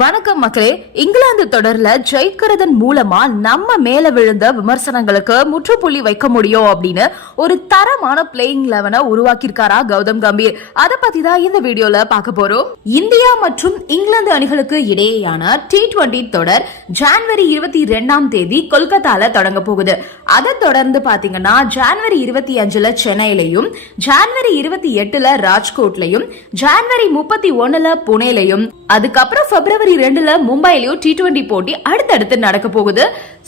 வணக்கம் மக்களே. இங்கிலாந்து தொடர்ல ஜெயிக்கிறதன் மூலமா நம்ம மேல விழுந்த விமர்சனங்களுக்கு முற்றுப்புள்ளி வைக்க முடியும் அப்படின்னு ஒரு தரமான பிளேயிங் 11 உருவாக்கியிருக்காரா கௌதம் கம்பீர். அதை பத்தி தான் இந்த வீடியோல பார்க்க போறோம். இந்தியா மற்றும் இங்கிலாந்து அணிகளுக்கு இடையேயான T20 தொடர் ஜனவரி 22 கொல்கத்தால தொடங்க போகுது. அதை தொடர்ந்து பாத்தீங்கன்னா ஜனவரி 25 சென்னையிலையும், ஜனவரி 28 ராஜ்கோட்லயும், ஜனவரி 31 புனேலையும், அதுக்கப்புறம் பிப்ரவரி 2 மும்பையிலும் T20 போட்டி அடுத்தடுத்து நடக்க போகுது.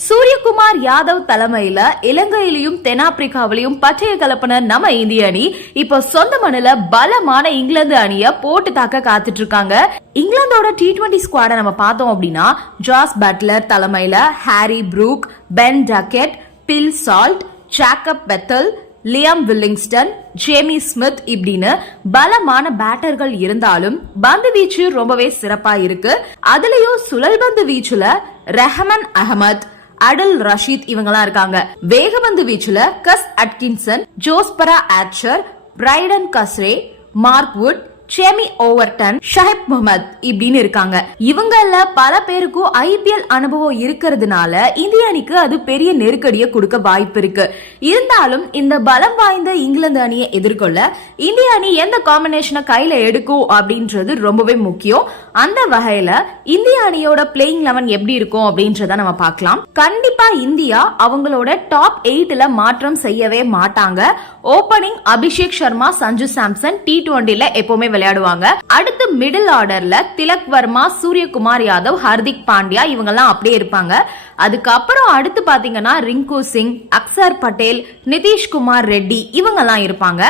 சூரியகுமார் யாதவ் தலைமையில இலங்கையிலும் தென்னாப்பிரிக்காவிலையும் பச்சைய கலப்பின நம்ம இந்திய அணி இப்ப சொந்த மண்ணில பலமான இங்கிலாந்து அணிய போட்டு தாக்க காத்துட்டு இருக்காங்க. இங்கிலாந்தோட T20 ஸ்குவாட நம்ம பார்த்தோம் அப்படின்னா ஜாஸ் பட்லர் தலைமையில Harry Brook, Ben Duckett, Phil Salt, Jacob Bethell, Liam Livingstone, Jamie Smith இப்படின்னு பலமான பேட்டர்கள் இருந்தாலும் பந்து வீச்சு ரொம்பவே சிறப்பா இருக்கு. அதுலயும் சுழல் பந்து வீச்சுல ரெஹமன் அகமத், அடல் ரஷீத் இவங்கெல்லாம் இருக்காங்க. வேகபந்து வீச்சுல Gus Atkinson, Jofra Archer, Brydon கஸ்ரே, Mark Wood, Jamie Overton, Saqib Mahmood இப்படின்னு இருக்காங்க. இவங்கள பல பேருக்கும் IPL அனுபவம் இருக்கிறதுனால இந்திய அணிக்கு அது பெரிய நெருக்கடியை கொடுக்க வாய்ப்பு இருக்கு. இருந்தாலும் இந்த பலம் வாய்ந்த இங்கிலாந்து அணியை எதிர்கொள்ள இந்திய அணி எந்த காம்பினேஷனை கையில எடுக்கும் அப்படின்றது ரொம்பவே முக்கியம். அந்த வகையில இந்திய அணியோட பிளேயிங் 11 எப்படி இருக்கும் அப்படின்றத நம்ம பார்க்கலாம். கண்டிப்பா இந்தியா அவங்களோட டாப் 8ல மாற்றம் செய்யவே மாட்டாங்க. ஓபனிங் அபிஷேக் சர்மா, சஞ்சு சாம்சன் T20ல எப்பவுமே விளையாடுவாங்க. அடுத்து மிடில் ஆர்டர்ல திலக் வர்மா, சூரியகுமார் யாதவ், ஹர்திக் பாண்டியா இவங்கெல்லாம் அப்படியே இருப்பாங்க. அதுக்கப்புறம் அடுத்து பாத்தீங்கன்னா ரிங்கு சிங், அக்சர் பட்டேல், நிதிஷ்குமார் ரெட்டி இவங்கெல்லாம் இருப்பாங்க.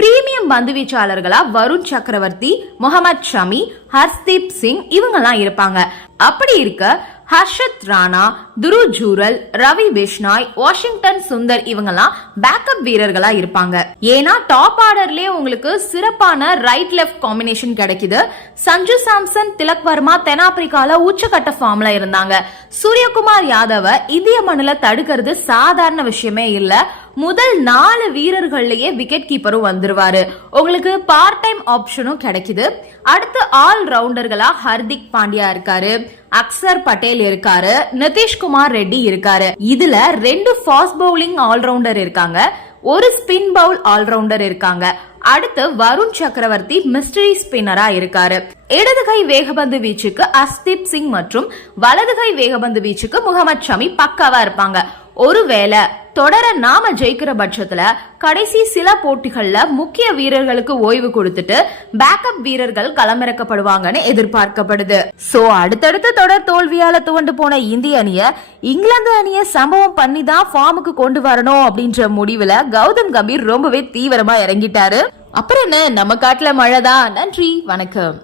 பிரீமியம் பந்து வீச்சாளர்களா வருண் சக்கரவர்த்தி, முகமது ஷமி, ஹர்ஷ்தீப் சிங் இவங்கெல்லாம் இருப்பாங்க. அப்படி இருக்க ஹர்ஷத் ராணா, துருவ் ஜூரல், ரவி பிஷ்னாய், வாஷிங்டன் சுந்தர் இவங்கெல்லாம் பேக்கப் வீரர்களா இருப்பாங்க. ஏன்னா டாப் ஆர்டர்லயே உங்களுக்கு சிறப்பான ரைட் லெஃப்ட் காம்பினேஷன் கிடைக்குது. சஞ்சு சாம்சன், திலக் வர்மா தென்னாப்பிரிக்கால உச்சகட்ட ஃபார்ம்ல இருந்தாங்க. சூரியகுமார் யாதவ இந்திய மண்ணில தடுக்கிறது சாதாரண விஷயமே இல்ல. முதல் 4 வீரர்கள்லயே விக்கெட் கீப்பரும் வந்துருவாரு. உங்களுக்கு பார்ட் டைம் ஆப்ஷனும் கிடைக்குது. அடுத்து ஆல் ரவுண்டர்களா ஹர்திக் பாண்டியா இருக்காரு, அக்சர் பட்டேல் இருக்காரு, நிதிஷ்குமார் ரெட்டி இருக்காரு. இதுல 2 ஃபாஸ்ட் பவுலிங் ஆல்ரவுண்டர் இருக்காங்க, ஒரு ஸ்பின் பவுல் ஆல்ரவுண்டர் இருக்காங்க. அடுத்து வருண் சக்கரவர்த்தி மிஸ்டரி ஸ்பின்னரா இருக்காரு. இடது கை வேகபந்து வீச்சுக்கு ஹர்ஷ்தீப் சிங் மற்றும் வலது கை வேகபந்து வீச்சுக்கு முகமது ஷமி பக்காவா இருப்பாங்க. ஒருவேளை தொடர நாம ஜெயிக்கிற பட்சத்துல கடைசி சில போட்டிகள்ல முக்கிய வீரர்களுக்கு ஓய்வு கொடுத்துட்டு பேக்கப் வீரர்கள் களமிறக்கப்படுவாங்கன்னு எதிர்பார்க்கப்படுது. சோ அடுத்தடுத்த தொடர் தோல்வியால துவண்டு போன இந்திய அணிய இங்கிலாந்து அணிய சம்பவம் பண்ணி தான் ஃபார்முக்கு கொண்டு வரணும் அப்படின்ற முடிவுல கௌதம் கம்பீர் ரொம்பவே தீவிரமா இறங்கிட்டாரு. அப்புறம் என்ன, நம்ம காட்டுல மழைதான். நன்றி, வணக்கம்.